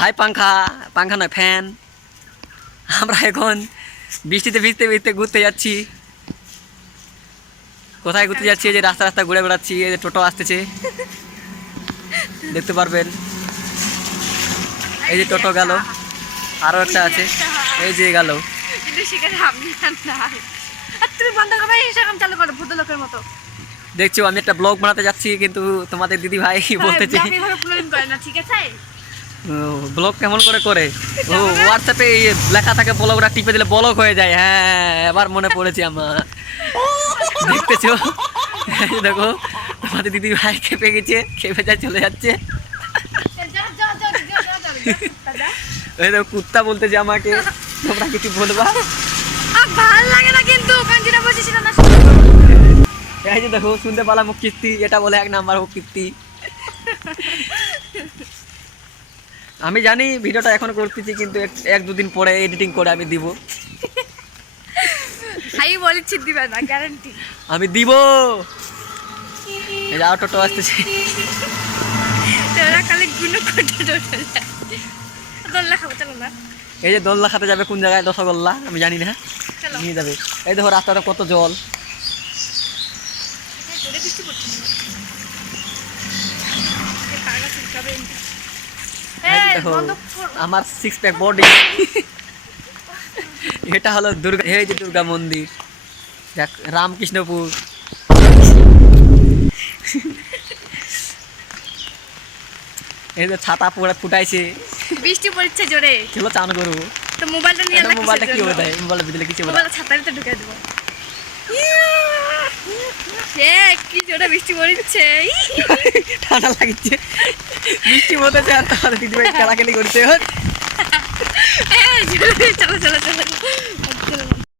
High পাংখা পাংখা নয় ফ্যান আমরা এখন বৃষ্টিতে ভিজতে ভিজতে ঘুরতে যাচ্ছি। কোথায় ঘুরতে যাচ্ছি? এই যে রাস্তা রাস্তা ঘুরে বেড়াচ্ছি এই যে টোটো আসতেছে। দেখতে পারবেন। এই যে টোটো গেল। আরও একটা আছে। এই যে গেল। দেখছ আমি একটা ব্লগ বানাতে যাচ্ছি কিন্তু তোমাদের দিদি ভাই বলতেছে ব্লগ কেমন করে করে? ও হোয়াটসঅ্যাপে এই লেখা থাকে ব্লগটা টিপে দিলে ব্লগ হয়ে যায়। হ্যাঁ এবার মনে পড়েছে আমার। দেখতেছো? এই দেখো তোমাদের দিদি ভাই খেপে গেছে খেপে যায় চলে যাচ্ছে। ওই দেখো কুত্তা বলতেছে আমাকে তোমরা কিছু বলবা? ভালো লাগে না কিন্তু বলছি সেটা না। এই যে দেখো শুনতে পালাম কীর্তি এটা বলে এক নাম্বার ও কীর্তি। আমি জানি ভিডিওটা এখন করতেছি কিন্তু এক- দুদিন পরে এডিটিং করে আমি দিব। আমি বলেছি দিবে না গ্যারান্টি আমি দিব। এই যে আর টোটো আসতেছে তোরা কালে গুলো টোটে দোল্লা খাব চলো না। এই যে দোলনা খাতে যাবে কোন জায়গায়? রসগোল্লা আমি জানি না। নিয়ে যাবে। এই দেখো রাস্তাটা কত জল জোরে বৃষ্টি পড়ছে এই পাগা চুলকাবে এই যে এই দেখো বন্ধ কর আমার সিক্স প্যাক বডি এটা হলো দুর্গা এই যে দুর্গা মন্দির। দেখ রামকৃষ্ণপুর। এই যে ছাতা পুরো ফুটাইছে। বৃষ্টি পড়ছে জোরে। চলো চান করব? তো মোবাইলটা নিয়ে মোবাইলটা কি হবে তাই মোবাইলের কিছু। মোবাইলটা ছাতার ভিতরে ঢুকে দেবো। বৃষ্টি ঠান্ডা লাগছে। বৃষ্টি মতো আর তাহলে খেলাখেলি করতে চলো